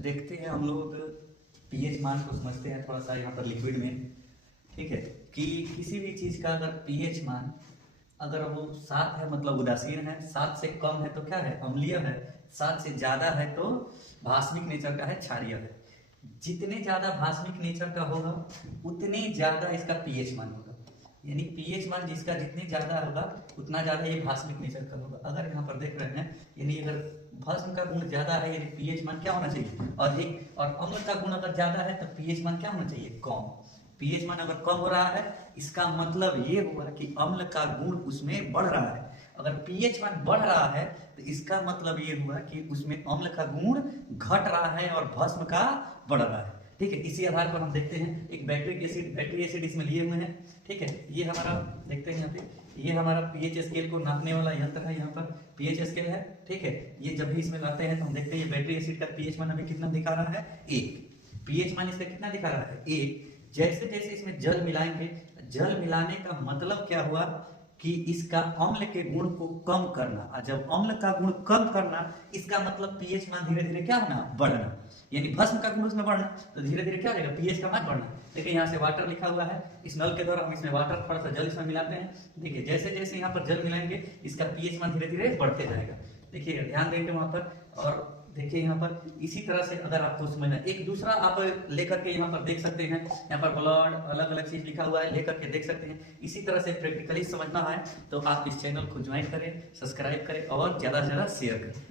देखते हैं हम लोग पीएच मान को समझते हैं थोड़ा सा यहाँ पर लिक्विड में। ठीक है कि किसी भी चीज़ का अगर पीएच मान अगर वो 7 है मतलब उदासीन है, 7 से कम है तो क्या है अम्लीय है, 7 से ज़्यादा है तो भास्मिक नेचर का है, क्षारीय है। जितने ज़्यादा भास्मिक नेचर का होगा उतने ज़्यादा इसका पीएच मान होगा, यानी पीएच मान जिसका जितने ज़्यादा होगा उतना ज़्यादा ये भास्मिक नेचर का होगा। अगर यहाँ पर देख रहे हैं यानी अगर भस्म का गुण ज़्यादा है यानी पीएच मान क्या होना चाहिए अधिक, और अम्ल का गुण अगर ज़्यादा है तो पीएच मान क्या होना चाहिए कम। पीएच मान अगर कम हो रहा है इसका मतलब ये हुआ कि अम्ल का गुण उसमें बढ़ रहा है। अगर पीएच मान बढ़ रहा है तो इसका मतलब ये हुआ कि उसमें अम्ल का गुण घट रहा है और भस्म का बढ़ रहा है। ठीक है, इसी आधार पर हम देखते हैं एक बैटरी एसिड इसमें लिए हुए हैं। ठीक है, ये हमारा देखते हैं यहाँ पे ये हमारा पीएच स्केल को नापने वाला यंत्र है, यहाँ पर पीएच स्केल है। ठीक है, ये जब भी इसमें लाते हैं तो हम देखते हैं ये बैटरी एसिड का पीएच मान अभी कितना दिखा रहा है 1। पीएच मान इसका कितना दिखा रहा है 1। जैसे जैसे इसमें जल मिलाएंगे, जल मिलाने का मतलब क्या हुआ कि इसका अम्ल के गुण को कम करना, और जब अम्ल का गुण कम करना इसका मतलब पीएच मान धीरे धीरे क्या होना बढ़ना, यानी भस्म का गुण उसमें बढ़ना तो धीरे धीरे क्या हो जाएगा पीएच का मान बढ़ना। देखिए यहाँ से वाटर लिखा हुआ है, इस नल के द्वारा हम इसमें वाटर थोड़ा सा जल इसमें मिलाते हैं। देखिए जैसे जैसे यहाँ पर जल मिलाएंगे इसका पीएच मान धीरे धीरे बढ़ते जाएगा। देखिए ध्यान देंगे वहां पर, और देखिए यहाँ पर इसी तरह से अगर आपको समझना एक दूसरा आप लेकर के यहाँ पर देख सकते हैं, यहाँ पर ब्लड अलग अलग चीज लिखा हुआ है लेकर के देख सकते हैं। इसी तरह से प्रैक्टिकली समझना है तो आप इस चैनल को ज्वाइन करें, सब्सक्राइब करें और ज्यादा से ज्यादा शेयर करें।